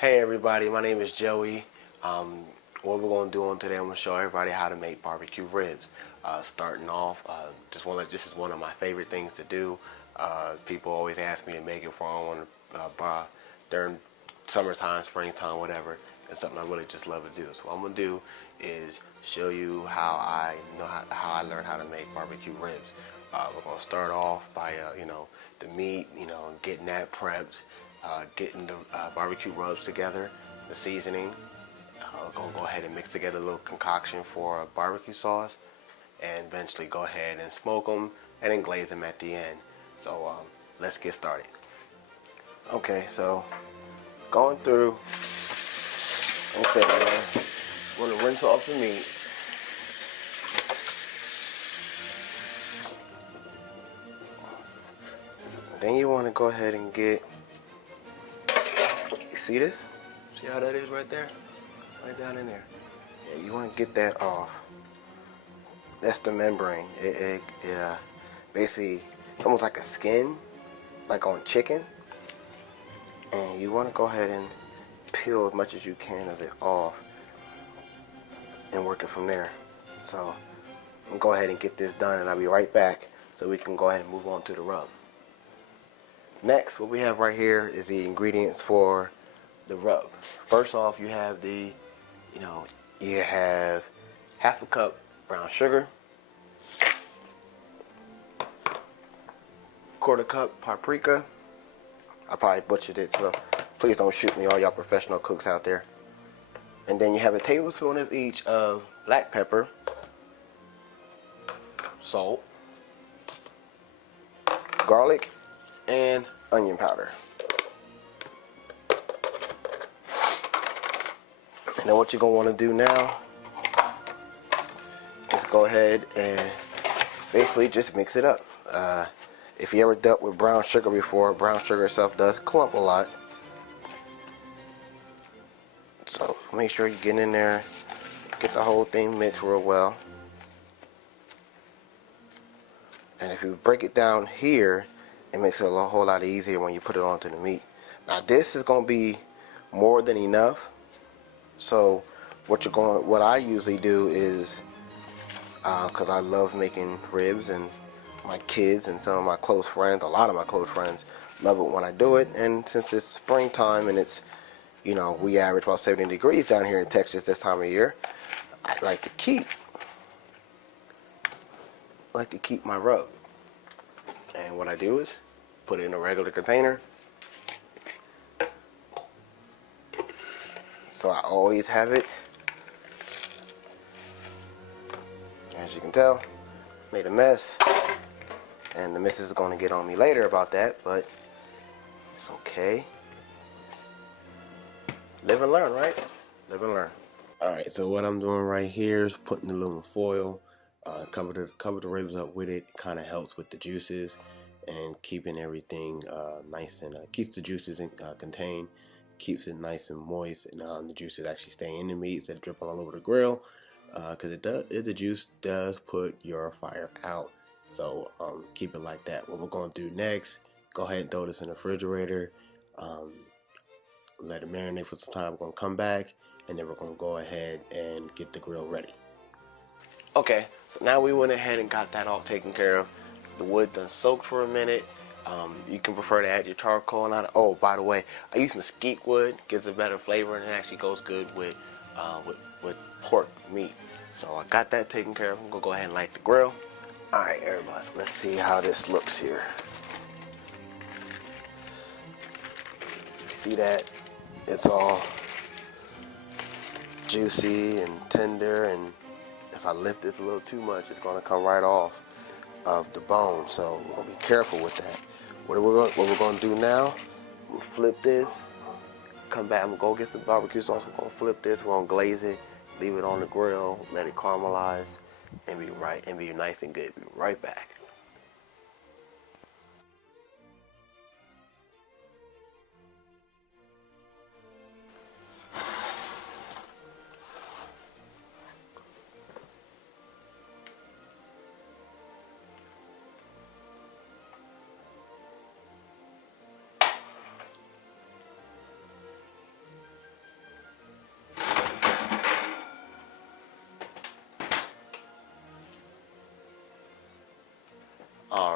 Hey everybody, my name is Joey. What we're going to do on today, I'm going to show everybody how to make barbecue ribs. Starting off, this is one of my favorite things to do. People always ask me to make it for them during summertime, springtime, whatever. It's something I really just love to do. So what I'm going to do is show you how I learned how to make barbecue ribs. We're going to start off by the meat, getting that prepped, getting the barbecue rubs together, the seasoning. We're going to go ahead and mix together a little concoction for a barbecue sauce, and eventually go ahead and smoke them and then glaze them at the end. So let's get started. Okay, so going through, like I said, want to rinse off the meat. Then you want to go ahead and get, you see this? See how that is right there? Right down in there. Yeah, you want to get that off. That's the membrane. Basically, it's almost like a skin, like on chicken. And you want to go ahead and peel as much as you can of it off and work it from there. So I'm gonna go ahead and get this done, and I'll be right back so we can go ahead and move on to the rub. Next, what we have right here is the ingredients for the rub. First off, you have you have half a cup brown sugar, quarter cup paprika. I probably butchered it, so please don't shoot me, all y'all professional cooks out there. And then you have a tablespoon of each of black pepper, salt, garlic, and onion powder. And then what you're going to want to do now is go ahead and basically just mix it up. If you ever dealt with brown sugar before, brown sugar itself does clump a lot. So make sure you get in there, get the whole thing mixed real well. And if you break it down here, it makes it a whole lot easier when you put it onto the meat. Now this is going to be more than enough. So what I usually do is, because I love making ribs, and my kids and some of my close friends, a lot of my close friends, love it when I do it. And since it's springtime and it's, we average about 70 degrees down here in Texas this time of year, I like to keep my rub. And what I do is put it in a regular container. So I always have it. As you can tell, made a mess. And the missus is going to get on me later about that, but it's okay. Live and learn, right? Live and learn. Alright, so what I'm doing right here is putting the aluminum foil, cover the ribs up with it. It kind of helps with the juices and keeping everything nice, and keeps the juices contained, keeps it nice and moist, and the juices actually stay in the meat instead of dripping all over the grill, because the juice does put your fire out. So keep it like that. What we're going to do next, go ahead and throw this in the refrigerator, let it marinate for some time. We're going to come back, and then we're going to go ahead and get the grill ready. Okay, so now we went ahead and got that all taken care of. The wood done soaked for a minute. You can prefer to add your charcoal and all. Oh, by the way, I use mesquite wood. Gives a better flavor, and it actually goes good with pork meat. So I got that taken care of. I'm gonna go ahead and light the grill. All right, everybody. So let's see how this looks here. See that? It's all juicy and tender, and if I lift this a little too much, it's gonna come right off of the bone. So we're gonna be careful with that. What we're gonna do now, we'll flip this, come back, I'm gonna go get the barbecue sauce, we're gonna flip this, we're gonna glaze it, leave it on the grill, let it caramelize, and be nice and good. Be right back.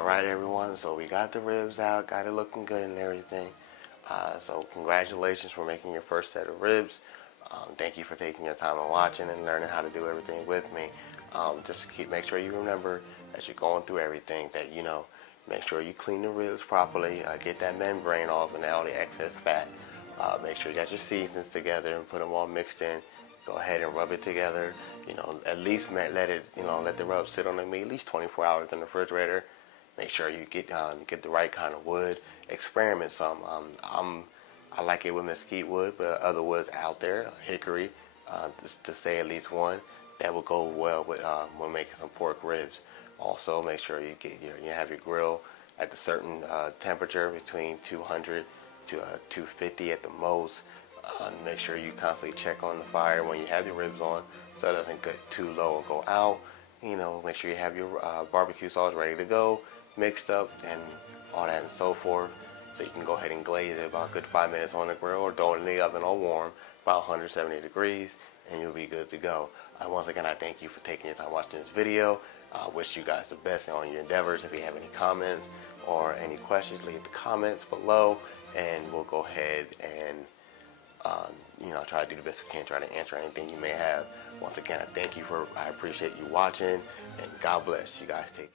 Alright everyone, so we got the ribs out, got it looking good and everything. So congratulations for making your first set of ribs. Thank you for taking your time and watching and learning how to do everything with me. Just make sure you remember as you're going through everything that, make sure you clean the ribs properly, get that membrane off and all the excess fat. Make sure you got your seasons together and put them all mixed in. Go ahead and rub it together. At least let the rub sit on the meat at least 24 hours in the refrigerator. Make sure you get the right kind of wood. Experiment some. I like it with mesquite wood, but other woods out there, hickory, to say at least one, that will go well with when making some pork ribs. Also, make sure you have your grill at a certain temperature between 200 to 250 at the most. Make sure you constantly check on the fire when you have your ribs on, so it doesn't get too low or go out. Make sure you have your barbecue sauce ready to go, mixed up and all that and so forth, so you can go ahead and glaze it about a good 5 minutes on the grill or throw it in the oven all warm, about 170 degrees, and you'll be good to go. Once again, I thank you for taking your time watching this video. I wish you guys the best on your endeavors. If you have any comments or any questions, leave the comments below, and we'll go ahead and try to do the best we can, try to answer anything you may have. Once again, I appreciate you watching, and God bless. You guys take care.